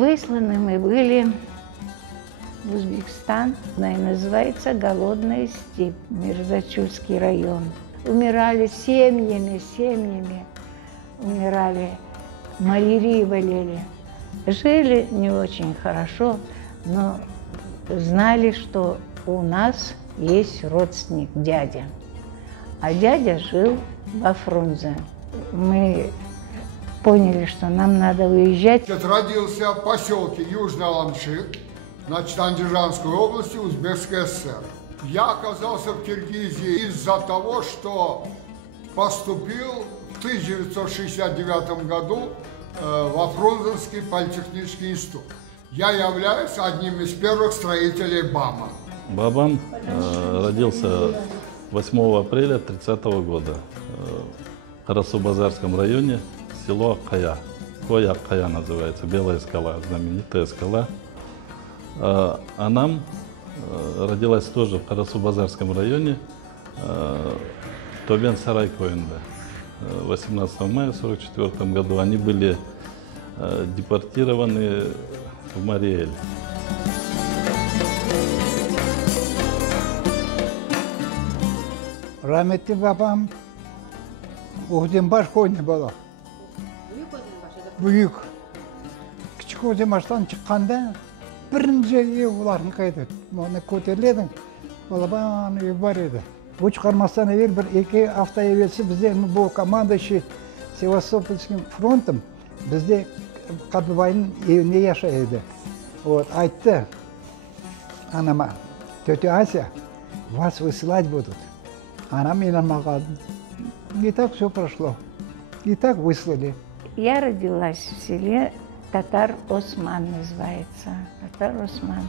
Высланы мы были в Узбекистан, называется Голодная степь, Мирзачульский район. Умирали семьями, умирали, малярии болели. Жили не очень хорошо, но знали, что у нас есть родственник, дядя. А дядя жил во Фрунзе. Мы поняли, что нам надо уезжать. Родился в поселке Южный Аламшир, значит, Андижанской области, Узбекской ССР. Я оказался в Киргизии из-за того, что поступил в 1969 году во Фрунзенский политехнический институт. Я являюсь одним из первых строителей БАМа. Бабам родился 8 апреля 30 года в Карасу-Базарском районе, село Кая. Коя-Кая называется, Белая скала, знаменитая скала. Анам родилась тоже в Карасу-Базарском районе, Тобен Сарайкоинда. 18 мая 1944 году они были депортированы в Мариэль. Rahmetli babam Oğuzdenbaş koyunu bala. Büyük. Küçük Oğuzdenbaş'tan çıkkanda birinci ev ularını kaydı. Onu koterledin. Valla bana ev var idi. Bu çıkarmazdan evvel bir iki hafta evvelsi bizde bu komanda işi Sevastopol'skim frontum bizde Kadıbay'ın evinde yaşaydı. Вот, айтты анама, тетя Ася, вас высылать будут. Она меня помогала. И так все прошло. И так выслали. Я родилась в селе Татар Осман называется. Татар Осман.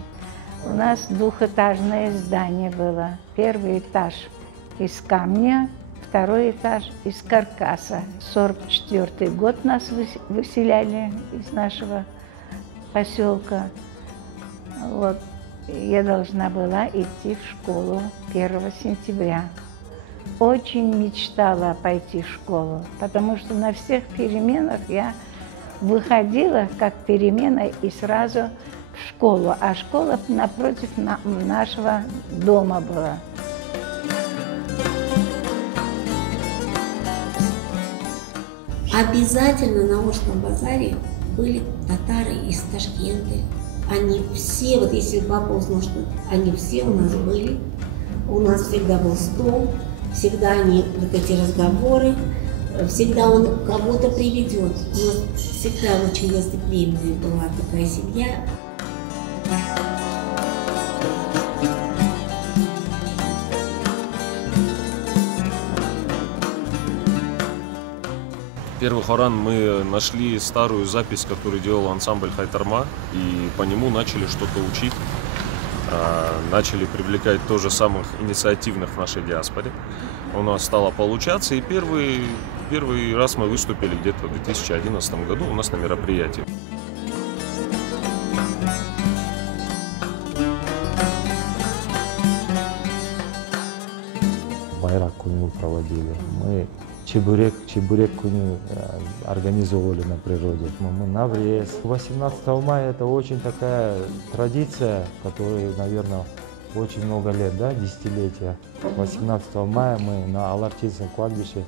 У нас двухэтажное здание было. Первый этаж из камня, второй этаж из каркаса. 1944 год нас выселяли из нашего поселка. Вот. Я должна была идти в школу 1 сентября. Очень мечтала пойти в школу, потому что на всех переменах я выходила как перемена и сразу в школу, а школа напротив нашего дома была. Обязательно на Ошском базаре были татары из Ташкента. Они все, вот если папа узнал, что они все у нас были, у нас всегда был стол, всегда они, вот эти разговоры, всегда он кого-то приведет. У нас всегда очень гостеприимная была такая семья. Первый хоран мы нашли старую запись, которую делал ансамбль Хайтарма, и по нему начали что-то учить. Начали привлекать тоже самых инициативных в нашей диаспоре. У нас стало получаться, и первый раз мы выступили где-то в 2011 году у нас на мероприятии. Байрак куню проводили. Мы чебурек куню организовывали на природе. Мы наврез. 18 мая это очень такая традиция, которая, наверное, очень много лет, да, десятилетия. 18 мая мы на Аларчинском кладбище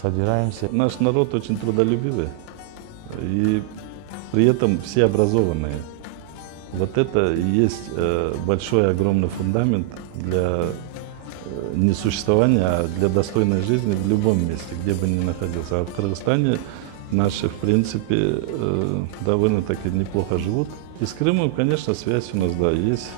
собираемся. Наш народ очень трудолюбивый и при этом все образованные. Вот это и есть большой, огромный фундамент для не существования, а для достойной жизни в любом месте, где бы ни находился. А в Кыргызстане наши, в принципе, довольно-таки неплохо живут. И с Крымом, конечно, связь у нас, да, есть.